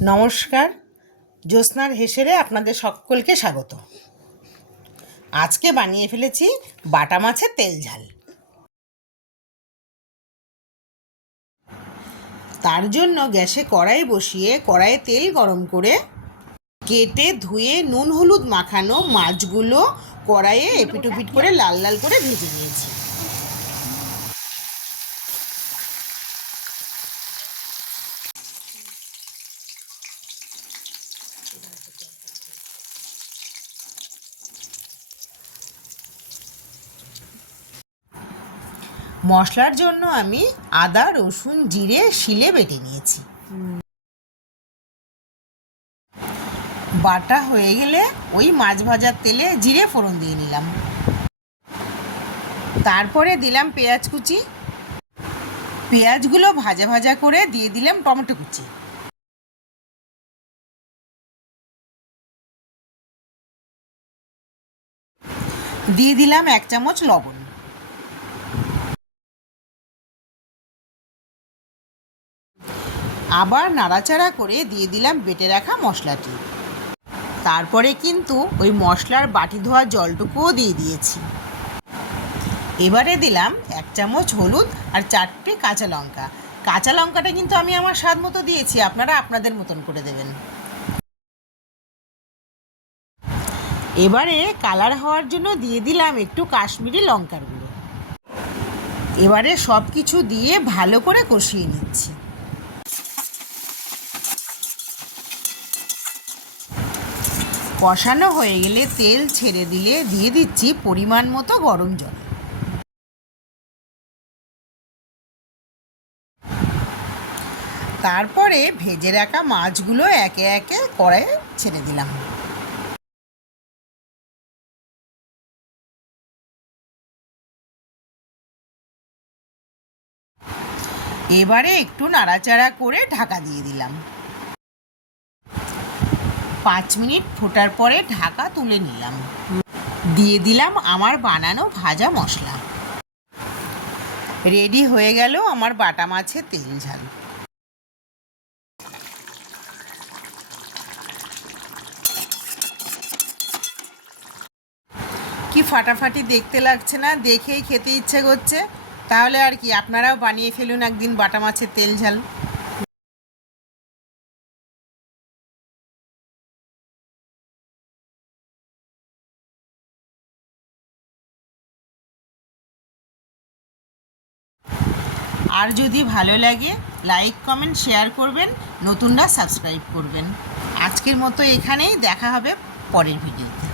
নমস্কার, জ্যোৎস্নার হেসেলে আপনাদের সকলকে স্বাগত। আজকে বানিয়ে ফেলেছি বাটা মাছের তেল ঝাল। তার জন্য গ্যাসে কড়াই বসিয়ে কড়াইয়ে তেল গরম করে কেটে ধুয়ে নুন হলুদ মাখানো মাছগুলো কড়াইয়ে এপিটোপিট করে লাল লাল করে ভেজে নিয়েছি। মশলার জন্য আমি আদা রসুন জিরে শিলে বেটে নিয়েছি। বাটা হয়ে গেলে ওই মাছ ভাজার তেলে জিরে ফোড়ন দিয়ে নিলাম। তারপরে দিলাম পেঁয়াজ কুচি। পেঁয়াজগুলো ভাজা ভাজা করে দিয়ে দিলাম টমেটো কুচি। দিয়ে দিলাম 1 চামচ লবণ। আবার নাড়াচাড়া করে দিয়ে দিলাম বেটে রাখা মশলাটি। তারপরে কিন্তু ওই মশলার বাটি ধোয়া জলটুকুও দিয়ে দিয়েছি। এবারে দিলাম 1 চামচ হলুদ আর 4টে কাঁচা লঙ্কা। কাঁচা লঙ্কাটা কিন্তু আমি আমার স্বাদ মতো দিয়েছি, আপনারা আপনাদের মতন করে দেবেন। এবারে কালার হওয়ার জন্য দিয়ে দিলাম একটু কাশ্মীরি লঙ্কার গুঁড়ো। এবারে সব কিছু দিয়ে ভালো করে কষিয়ে নিচ্ছি। কষানো হয়ে গেলে তেল ছেড়ে দিলে দিয়ে দিচ্ছি পরিমাণ মতো গরম জল। তারপরে ভেজে রাখা মাছগুলো একে একে কড়াইয়ে ছেড়ে দিলাম। এবারে একটু নাড়াচাড়া করে ঢাকা দিয়ে দিলাম। 5 মিনিট ফোটার পরে ঢাকা তুলে নিলাম। দিয়ে দিলাম আমার বানানো ভাজা মশলা। রেডি হয়ে গেল আমার বাটা মাছের তেল ঝাল। কি ফাটাফাটি দেখতে লাগছে না? দেখেই খেতে ইচ্ছে করছে। তাহলে আর কি, আপনারাও বানিয়ে ফেলুন একদিন বাটা মাছের তেল ঝাল। আর যদি ভালো লাগে লাইক কমেন্ট শেয়ার করবেন, নতুনরা সাবস্ক্রাইব করবেন। আজকের মতো এখানেই, দেখা হবে পরের ভিডিওতে।